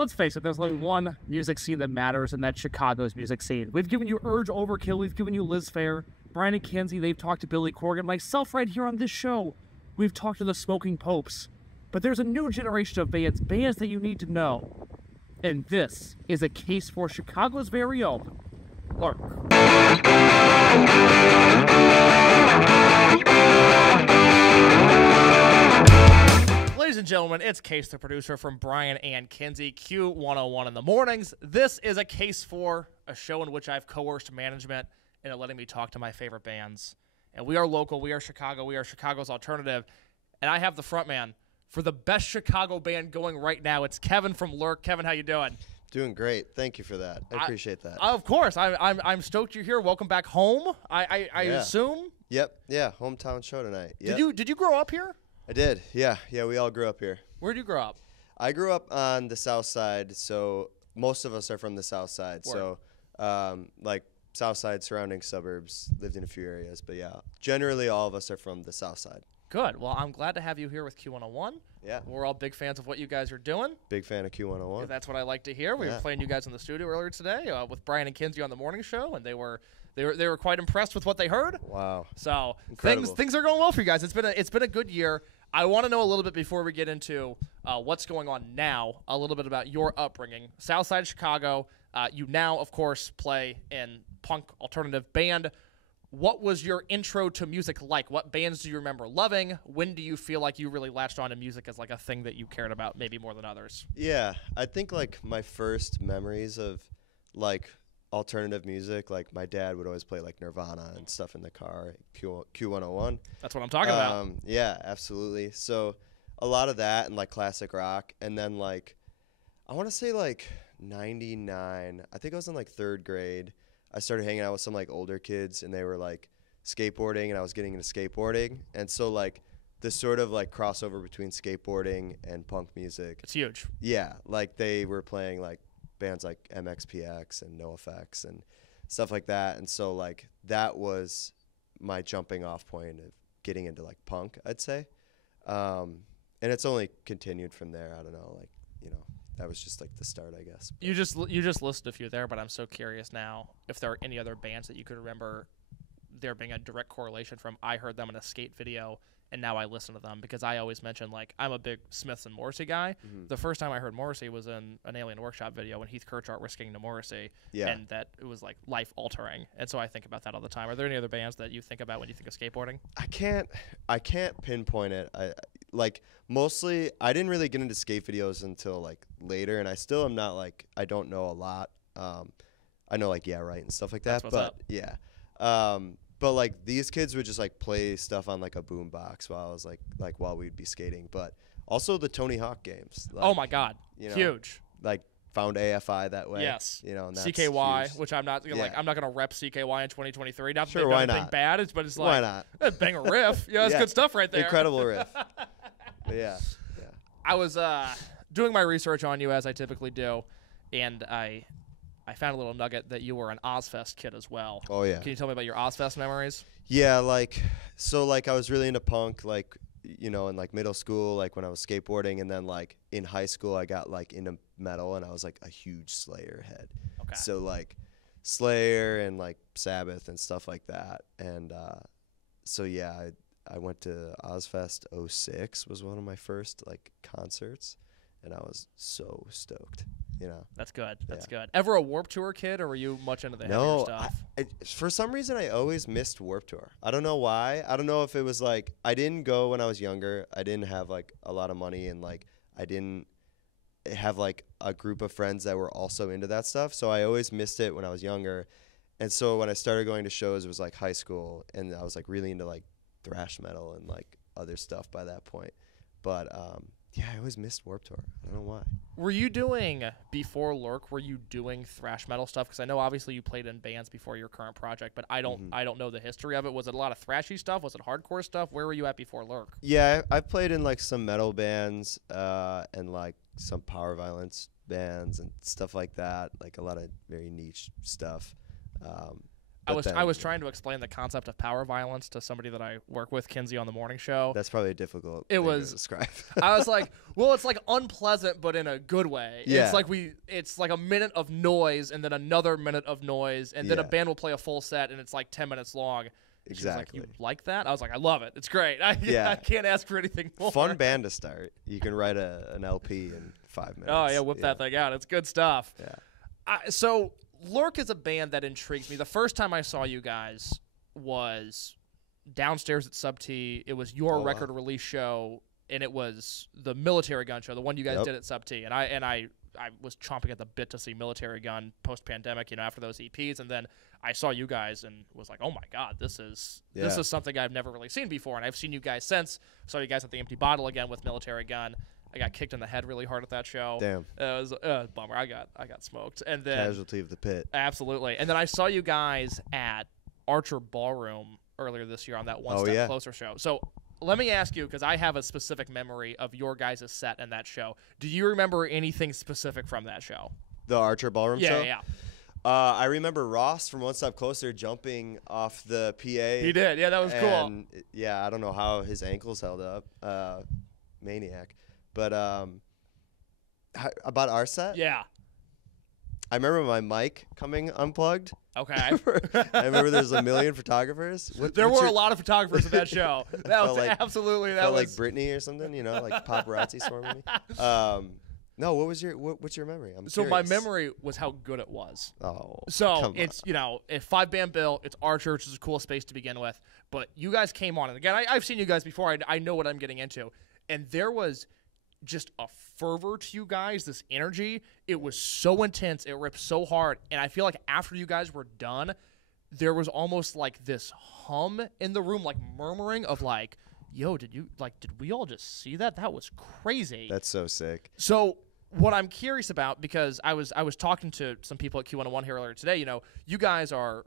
let's face it, there's only one music scene that matters, and that's Chicago's music scene. We've given you Urge Overkill, we've given you Liz Phair, Brian and Kenzie, they've talked to Billy Corgan, myself right here on this show. We've talked to the Smoking Popes. But there's a new generation of bands that you need to know. And this is a case for Chicago's very own LURK. Ladies and gentlemen, it's Case the Producer from Brian and Kenzie, Q101 in the mornings. This is a case for a show in which I've coerced management into letting me talk to my favorite bands. And we are local, we are Chicago, we are Chicago's alternative. And I have the front man for the best Chicago band going right now. It's Kevin from LURK. Kevin, how you doing? Doing great. Thank you for that. I appreciate that. Of course. I'm stoked you're here. Welcome back home, I assume? Yep. Yeah, hometown show tonight. Yep. Did you grow up here? I did. Yeah, we all grew up here. Where did you grow up? I grew up on the south side, so most of us are from the south side. Word. So, like south side surrounding suburbs, lived in a few areas. But yeah, generally all of us are from the south side. Good. Well, I'm glad to have you here with Q101. Yeah. We're all big fans of what you guys are doing. Big fan of Q101. That's what I like to hear. We were playing you guys in the studio earlier today with Brian and Kenzie on the morning show, and they were quite impressed with what they heard. Wow. So Incredible. things are going well for you guys. It's been a good year. I want to know a little bit before we get into what's going on now, a little bit about your upbringing. Southside Chicago, you now, of course, play in punk alternative band. What was your intro to music like? What bands do you remember loving? When do you feel like you really latched on to music as like a thing that you cared about maybe more than others? Yeah, I think like my first memories of like alternative music, like my dad would always play like Nirvana and stuff in the car, Q101. That's what I'm talking about. Yeah, absolutely. So a lot of that and like classic rock. And then like, I want to say like 99, I think I was in like third grade. I started hanging out with some like older kids and they were like skateboarding and I was getting into skateboarding. And so like this sort of like crossover between skateboarding and punk music. It's huge. Yeah. Like they were playing like bands like MXPX and NoFX and stuff like that. And so like that was my jumping off point of getting into like punk, I'd say. And it's only continued from there. I don't know, like, you know, that was just like the start, I guess. But You just listed a few there, but I'm so curious now if there are any other bands that you could remember there being a direct correlation from I heard them in a skate video and now I listen to them, because I always mention like I'm a big Smiths and Morrissey guy. Mhm. The first time I heard Morrissey was in an Alien Workshop video when Heath Kirchart was singing to Morrissey, Yeah. and that it was like life altering. And so I think about that all the time. Are there any other bands that you think about when you think of skateboarding? I can't pinpoint it. I like mostly I didn't really get into skate videos until like later, and I still am not like I don't know a lot. I know like Yeah Right and stuff like that, That's what's but up. yeah. But like these kids would just like play stuff on like a boom box while I was like while we'd be skating. But also the Tony Hawk games. Like, Oh my God, you know, huge. Like found AFI that way. Yes. You know, and that's CKY, huge. which I'm not like. Yeah. I'm not gonna rep CKY in 2023. Not that Sure, they've why done anything not? bad, but it's like Why not? bang a riff. Yeah, that's Yeah. good stuff right there. Incredible riff. But yeah. I was doing my research on you as I typically do, and I found a little nugget that you were an Ozfest kid as well. Oh yeah. Can you tell me about your Ozfest memories? Yeah, like so like I was really into punk like, you know, in like middle school, like when I was skateboarding, and then like in high school I got like into metal and I was like a huge Slayer head. Okay. So like Slayer and like Sabbath and stuff like that. And so yeah, I went to Ozfest 06 was one of my first like concerts, and I was so stoked, you know. That's good. That's Yeah. good. Ever a Warped Tour kid, or were you much into the heavier No, stuff? for some reason I always missed Warped Tour. I don't know why. I don't know if it was like I didn't go when I was younger. I didn't have like a lot of money, and like I didn't have like a group of friends that were also into that stuff. So I always missed it when I was younger. And so when I started going to shows, it was like high school, and I was like really into like thrash metal and like other stuff by that point. But yeah, I always missed Warped Tour. I don't know why. Were you doing, before LURK, were you doing thrash metal stuff? Because I know obviously you played in bands before your current project, but I don't know the history of it. Was it a lot of thrashy stuff? Was it hardcore stuff? Where were you at before LURK? Yeah, I played in like some metal bands and like some power violence bands and stuff like that. Like a lot of very niche stuff. I was trying to explain the concept of power violence to somebody that I work with, Kinsey, on the morning show. That's probably a difficult thing to describe. I was like, well, it's like unpleasant, but in a good way. Yeah. It's like a minute of noise and then another minute of noise, and then a Yeah. band will play a full set and it's like 10 minutes long. And she was like, Exactly. you like that? I was like, I love it. It's great. I can't ask for anything more. Fun band to start. You can write an LP in 5 minutes. Oh, yeah, whip that thing out. It's good stuff. Yeah. So LURK is a band that intrigues me. The first time I saw you guys was downstairs at Sub T. It was your record release show, and it was the Military Gun show, the one you guys did at Sub T. And I was chomping at the bit to see Military Gun post-pandemic, after those EPs. And then I saw you guys and was like, oh, my God, this is something I've never really seen before. And I've seen you guys since. Saw you guys at the Empty Bottle again with Military Gun. I got kicked in the head really hard at that show. Damn. It was a bummer. I got smoked. And then Casualty of the pit. Absolutely. And then I saw you guys at Archer Ballroom earlier this year on that One Step Closer show. So let me ask you, because I have a specific memory of your guys' set and that show. Do you remember anything specific from that show? The Archer Ballroom show? Yeah. I remember Ross from One Step Closer jumping off the PA. He did. Yeah, that was cool. Yeah, I don't know how his ankles held up. Maniac. But about our set? Yeah. I remember my mic coming unplugged. Okay. I remember there's a million photographers. There were a lot of photographers at that show. That was absolutely like Britney or something, like paparazzi swarming me. No, what's your memory? So my memory was how good it was. Oh. So it's a 5-band bill. It's Archer, which is a cool space to begin with. But you guys came on, and again, I've seen you guys before. I know what I'm getting into, and there was just a fervor to you guys, this energy. It was so intense. It ripped so hard. And I feel like after you guys were done, there was almost like this hum in the room, like murmuring of like, yo, did we all just see that? That was crazy. That's so sick. So what I'm curious about, because I was talking to some people at Q101 here earlier today, you guys are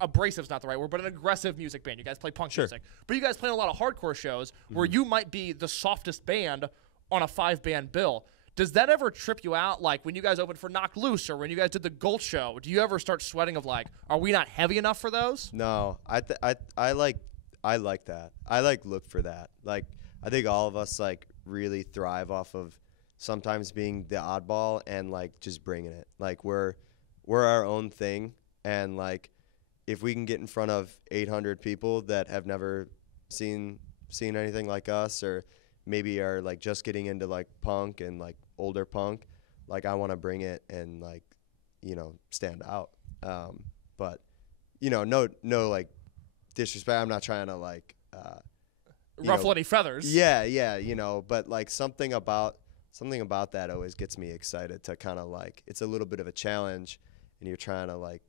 abrasive is not the right word, but an aggressive music band. You guys play punk music, but you guys play in a lot of hardcore shows where you might be the softest band on a 5-band bill. Does that ever trip you out? Like when you guys opened for Knocked Loose or when you guys did the Gulch show, do you ever start sweating of like, are we not heavy enough for those? No, I like that. I look for that. Like I think all of us like really thrive off of sometimes being the oddball and like just bringing it. Like we're our own thing. And, like, if we can get in front of 800 people that have never seen anything like us or maybe are, like, just getting into, like, punk and, like, older punk, like, I want to bring it and, like, stand out. But, no, like, disrespect. I'm not trying to, like, ruffle any feathers. Yeah, but, like, something about that always gets me excited to kind of, like, it's a little bit of a challenge and you're trying to, like,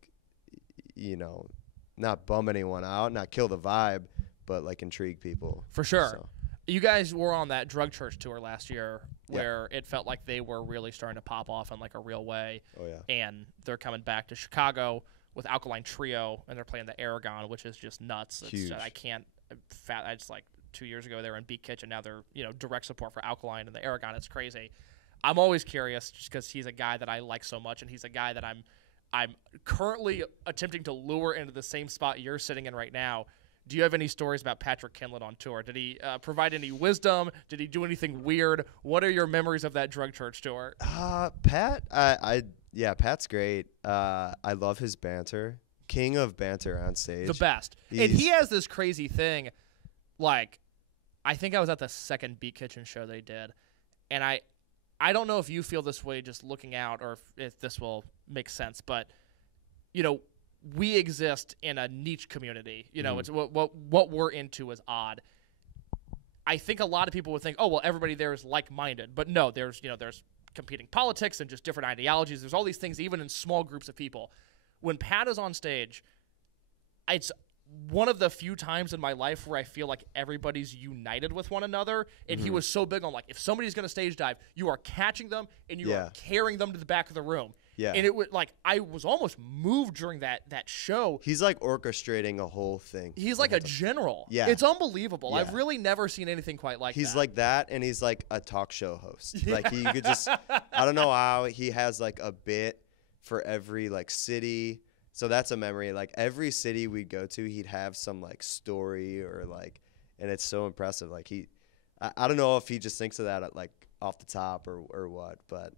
not bum anyone out, not kill the vibe, but like intrigue people. For sure. So. You guys were on that Drug Church tour last year where it felt like they were really starting to pop off in like a real way. Oh, yeah. And they're coming back to Chicago with Alkaline Trio, and they're playing the Aragon, which is just nuts. Huge. I just like 2 years ago they were in Beat Kitchen. Now they're, direct support for Alkaline and the Aragon. It's crazy. I'm always curious just because he's a guy that I like so much, and he's a guy that I'm currently attempting to lure into the same spot you're sitting in right now. Do you have any stories about Patrick Kinlett on tour? Did he provide any wisdom? Did he do anything weird? What are your memories of that Drug Church tour? Pat, Pat's great. I love his banter. King of banter on stage. The best. And he has this crazy thing. Like, I think I was at the second Beat Kitchen show they did, and I don't know if you feel this way just looking out or if this will make sense, but, we exist in a niche community. It's what we're into is odd. I think a lot of people would think, oh, well, everybody there is like-minded. But no, there's competing politics and just different ideologies. There's all these things even in small groups of people. When Pat is on stage, it's one of the few times in my life where I feel like everybody's united with one another. And he was so big on, like, if somebody's going to stage dive, you are catching them and you are carrying them to the back of the room. Yeah. And it was like, I was almost moved during that show. He's like orchestrating a whole thing. He's like a general. Yeah. It's unbelievable. Yeah. I've really never seen anything quite like that. He's like that, and he's like a talk show host. Yeah. Like he could just, I don't know how he has like a bit for every like city. So that's a memory. Like every city we'd go to, he'd have some like story or like, and it's so impressive. Like I don't know if he just thinks of that at, like off the top or what, but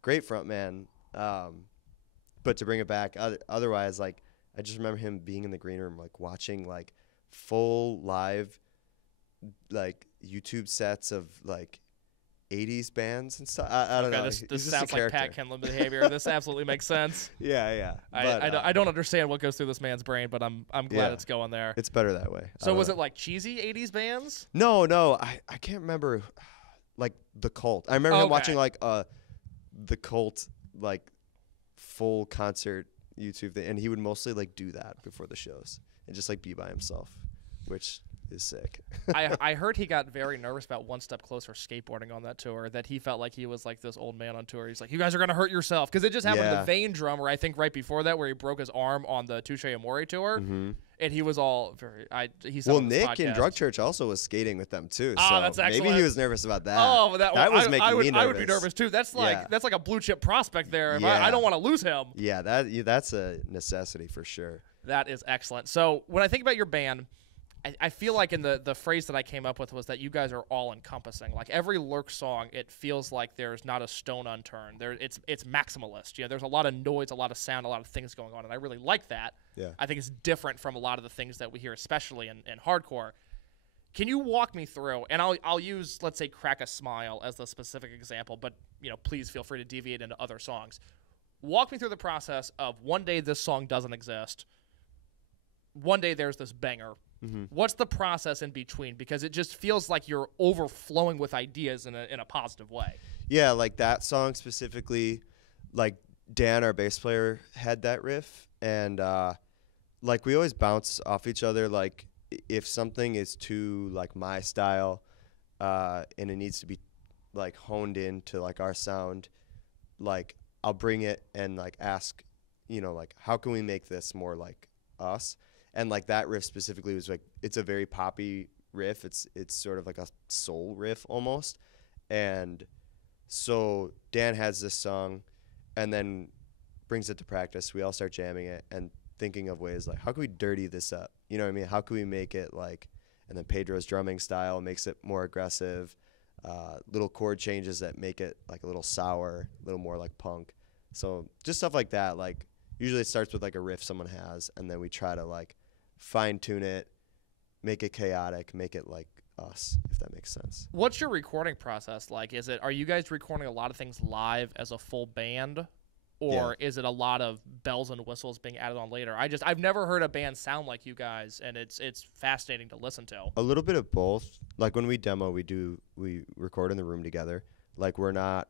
great front man. But to bring it back, otherwise, like I just remember him being in the green room, like watching like full live, like YouTube sets of like 80s bands and stuff. I don't know. This sounds like Pat Kenlin behavior. This absolutely makes sense. Yeah. I don't understand what goes through this man's brain, but I'm glad it's going there. It's better that way. So was it like cheesy 80s bands? No. I can't remember. Like the Cult. I remember him watching like the Cult like full concert YouTube thing, and he would mostly like do that before the shows and just like be by himself, which is sick. I heard he got very nervous about One Step Closer skateboarding on that tour, that he felt like he was like this old man on tour. He's like, you guys are going to hurt yourself. Because it just happened to the Vane drummer, I think right before that, where he broke his arm on the Touche Amore tour. Mm-hmm. And he was all very, Nick in Drug Church also was skating with them too. Oh, so that's excellent. Maybe he was nervous about that. Oh, that was making me nervous. I would be nervous too. That's like a blue chip prospect there. I don't want to lose him. Yeah, that's a necessity for sure. That is excellent. So when I think about your band, I feel like in the phrase that I came up with was that you guys are all encompassing. Like every LURK song, it feels like there's not a stone unturned. It's maximalist. You know, there's a lot of noise, a lot of sound, a lot of things going on, and I really like that. Yeah. I think it's different from a lot of the things that we hear, especially in hardcore. Can you walk me through? And I'll use, let's say, "Crack a Smile" as the specific example, but please feel free to deviate into other songs. Walk me through the process of one day this song doesn't exist. One day there's this banger. Mm-hmm. What's the process in between? Because it just feels like you're overflowing with ideas in a positive way. Yeah, like that song specifically, like Dan, our bass player, had that riff, and like we always bounce off each other. Like if something is too like my style, and it needs to be like honed into like our sound, like I'll bring it and like ask, like how can we make this more like us? And like that riff specifically was like, it's a very poppy riff. It's sort of like a soul riff almost. And so Dan has this song and then brings it to practice. We all start jamming it and thinking of ways like, how can we dirty this up? You know what I mean? How can we make it like, and then Pedro's drumming style makes it more aggressive, little chord changes that make it like a little sour, a little more like punk. So just stuff like that. Like usually it starts with like a riff someone has, and then we try to like fine tune it, make it chaotic, make it like us, if that makes sense. What's your recording process like? Are you guys recording a lot of things live as a full band, or is it a lot of bells and whistles being added on later? I've never heard a band sound like you guys, and it's fascinating to listen to. A little bit of both. Like when we demo, we record in the room together. Like we're not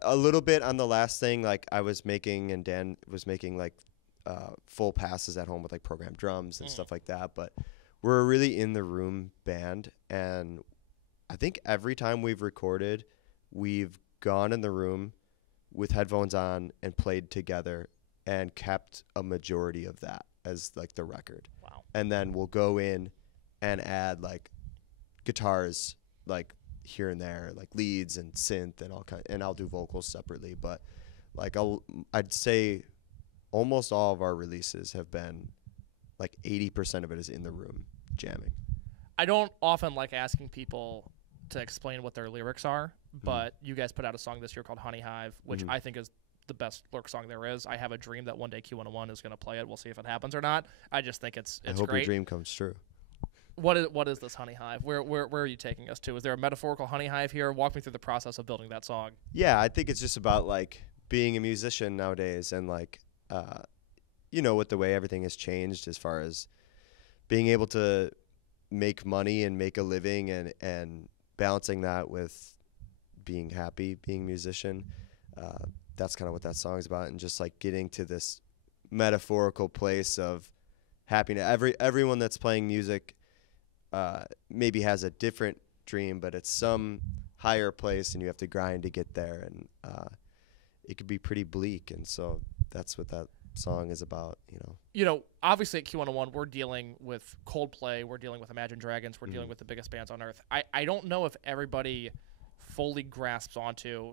a little bit on the last thing. Like I was making and Dan was making like full passes at home with like programmed drums and stuff like that, but we're a really in the room band, and I think every time we've recorded, we've gone in the room with headphones on and played together and kept a majority of that as like the record. Wow. And then we'll go in and add like guitars like here and there, like leads and synth and and I'll do vocals separately, but like I'd say almost all of our releases have been like 80% of it is in the room jamming. I don't often like asking people to explain what their lyrics are, but you guys put out a song this year called Honey Hive, which I think is the best LURK song there is. I have a dream that one day Q101 is going to play it. We'll see if it happens or not. I just think it's I hope great. your dream comes true. What is this Honey Hive? Where are you taking us to? Is there a metaphorical honey hive here? Walk me through the process of building that song. Yeah, I think it's just about like being a musician nowadays, and like with the way everything has changed as far as being able to make money and make a living and balancing that with being happy, being a musician. That's kind of what that song is about, and just like getting to this metaphorical place of happiness. Everyone that's playing music maybe has a different dream, but it's some higher place, and you have to grind to get there, and it could be pretty bleak, and so that's what that song is about. Obviously at Q101 we're dealing with Coldplay, we're dealing with Imagine Dragons, we're dealing with the biggest bands on earth. I don't know if everybody fully grasps onto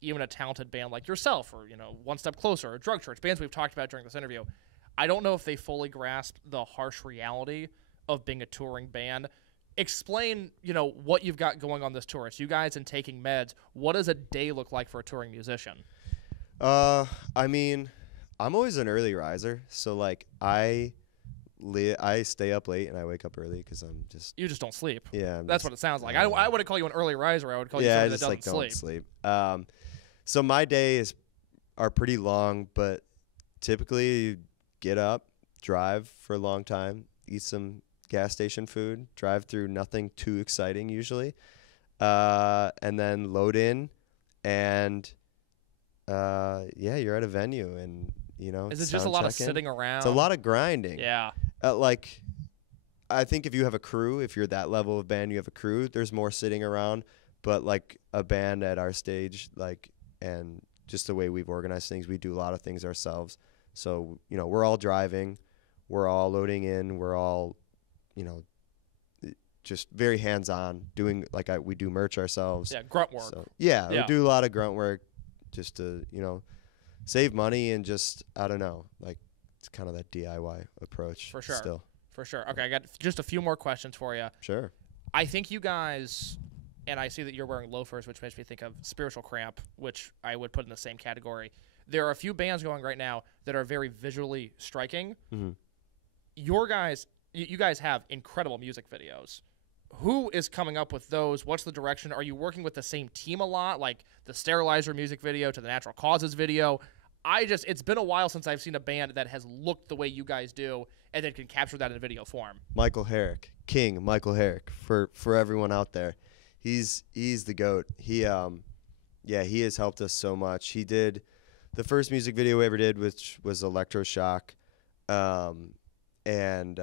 even a talented band like yourself, or One Step Closer, or Drug Church, bands we've talked about during this interview, I don't know if they fully grasp the harsh reality of being a touring band. Explain, what you've got going on this tour. It's you guys and Taking Meds. What does a day look like for a touring musician? I mean, I'm always an early riser, so like I stay up late and I wake up early because you just don't sleep. Yeah, that's what it sounds like. I wouldn't call you an early riser. I would call you somebody that doesn't don't sleep. So my days are pretty long, but typically you get up, drive for a long time, eat some gas station food, drive through nothing too exciting usually, and then load in, and you're at a venue, and is it just a lot of sitting around? It's a lot of grinding. Yeah. Like, I think if you have a crew, if you're that level of band, you have a crew, there's more sitting around. But like a band at our stage, like, and just the way we've organized things, we do a lot of things ourselves. So, we're all driving, we're all loading in, we're all, just very hands-on, doing, like, we do merch ourselves. Yeah, grunt work. So, we do a lot of grunt work just to, save money, and just, I don't know, like, it's kind of that DIY approach. For sure. Still. For sure. Okay, I got just a few more questions for you. Sure. I think you guys, and I see that you're wearing loafers, which makes me think of Spiritual Cramp, which I would put in the same category. There are a few bands going right now that are very visually striking. Mm-hmm. You guys have incredible music videos. Who is coming up with those? What's the direction? Are you working with the same team a lot, like the Sterilizer music video to the Natural Causes video? It's been a while since I've seen a band that has looked the way you guys do and then can capture that in video form. Michael Herrick, King Michael Herrick, for everyone out there. He's the GOAT. He has helped us so much. He did the first music video we ever did, which was Electroshock, and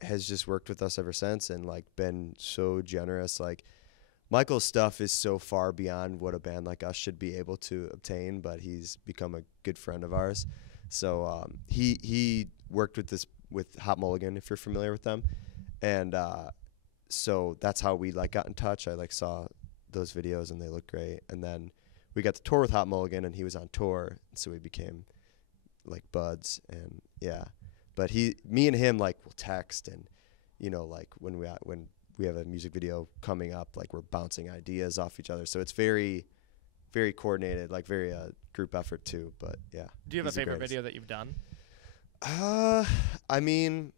has just worked with us ever since, and like been so generous. Like, Michael's stuff is so far beyond what a band like us should be able to obtain, but he's become a good friend of ours. So he worked with Hot Mulligan, if you're familiar with them, and so that's how we like got in touch. I like saw those videos and they looked great, and then we got to tour with Hot Mulligan, and he was on tour, so we became like buds. And but me and him like will text, and like when we have a music video coming up, like we're bouncing ideas off each other. So it's very, very coordinated, like very group effort too. But yeah. Do you have a favorite video that you've done? I mean,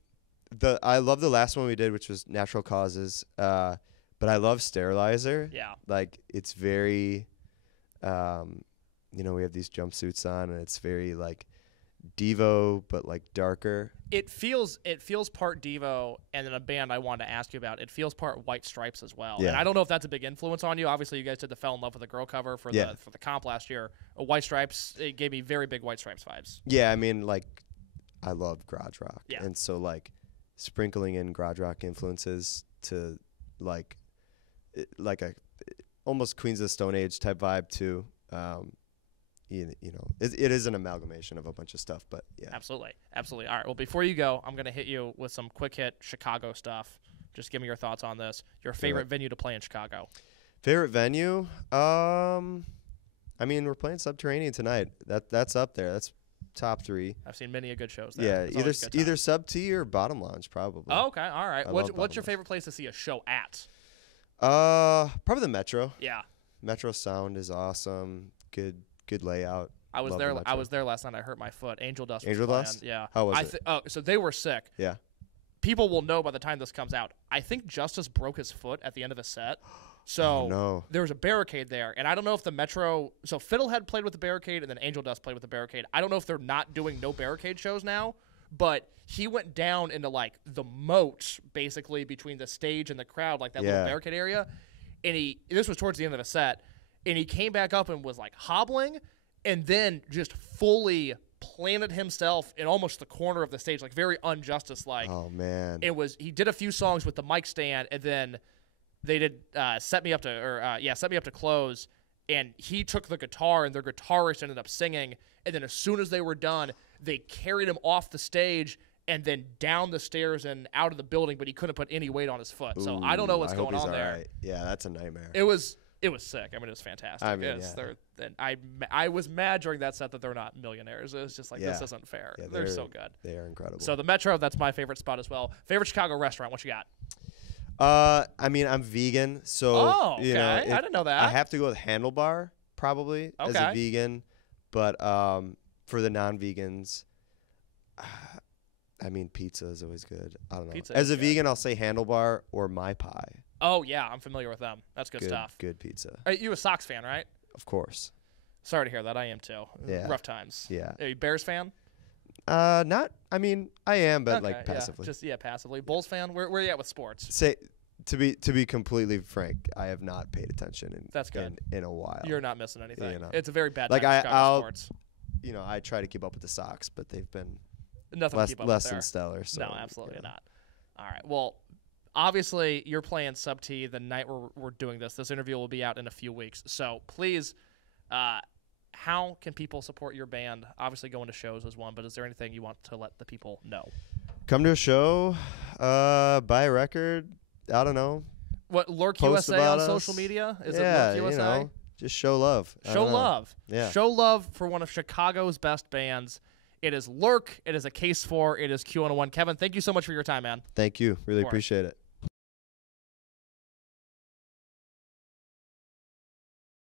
I love the last one we did, which was Natural Causes. But I love Sterilizer. Yeah. Like, it's very, we have these jumpsuits on, and it's very like Devo, but like darker. It feels part Devo, and then a band I wanted to ask you about, it feels part White Stripes as well. Yeah. And I don't know if that's a big influence on you. Obviously, you guys did the Fell in Love with a Girl cover for the comp last year. White Stripes, it gave me very big White Stripes vibes. Yeah, I mean, like, I love garage rock. Yeah. And so like sprinkling in garage rock influences to like a almost Queens of the Stone Age type vibe too. It is an amalgamation of a bunch of stuff, but yeah. Absolutely. All right. Well, before you go, I'm going to hit you with some quick hit Chicago stuff. Just give me your thoughts on this. Your favorite venue to play in Chicago? Favorite venue? I mean, we're playing Subterranean tonight. That's up there. That's top 3. I've seen many a good shows there. Yeah, either Sub T or Bottom Lounge probably. Oh, okay. All right. What's your favorite place to see a show at? Probably the Metro. Yeah. Metro sound is awesome. Good layout. I was there. I was there last night. I hurt my foot. Angel Dust. Angel Dust? Yeah. How was it? So they were sick. Yeah. People will know by the time this comes out. I think Justice broke his foot at the end of a set. So there was a barricade there, and I don't know if the Metro. So Fiddlehead played with the barricade, and then Angel Dust played with the barricade. I don't know if they're not doing no barricade shows now, but he went down into like the moat basically between the stage and the crowd, like that little barricade area. And this was towards the end of the set. And he came back up and was like hobbling, and then just fully planted himself in almost the corner of the stage, like very unjustice-like. Oh man! He did a few songs with the mic stand, and then they did set me up to close, and he took the guitar, and their guitarist ended up singing, and then as soon as they were done, they carried him off the stage and then down the stairs and out of the building, but he couldn't put any weight on his foot. So I don't know what's going on there. Right. Yeah, that's a nightmare. It was It was sick. I mean, it was fantastic. I mean, And I was mad during that set that they're not millionaires. It was just like, this isn't fair. Yeah, they're so good. They are incredible. So the Metro, that's my favorite spot as well. Favorite Chicago restaurant? What you got? I mean, I'm vegan, so okay. you know, I didn't know that. I have to go with Handlebar probably as a vegan, but for the non-vegans, I mean, pizza is always good. I don't know. Pizza as is a good. vegan, I'll say Handlebar or My Pie. Oh yeah, I'm familiar with them. That's good stuff. Good pizza. Are you a Sox fan, right? Of course. Sorry to hear that. I am too. Yeah. Rough times. Yeah. Are you a Bears fan? Not. I mean, I am, but like yeah. passively. Passively. Bulls fan? Where you at with sports? Say to be completely frank, I have not paid attention That's good. in a while. You're not missing anything. You know. It's a very bad Like time for Chicago sports. You know, I try to keep up with the Sox, but they've been Nothing to keep up with less there. than stellar. So, no, absolutely not. All right. Well, obviously, you're playing Sub T the night we're doing this. This interview will be out in a few weeks. So please, how can people support your band? Obviously, going to shows is one, but is there anything you want to let the people know? Come to a show, buy a record. I don't know. What, LURK Post USA on about social us. media? Is it Yeah, LURK USA? you know, just show love. I Show don't know. love. Yeah. Show love for one of Chicago's best bands. It is LURK. It is a Case 4. It is Q101. Kevin, thank you so much for your time, man. Thank you. Really Of course. appreciate it.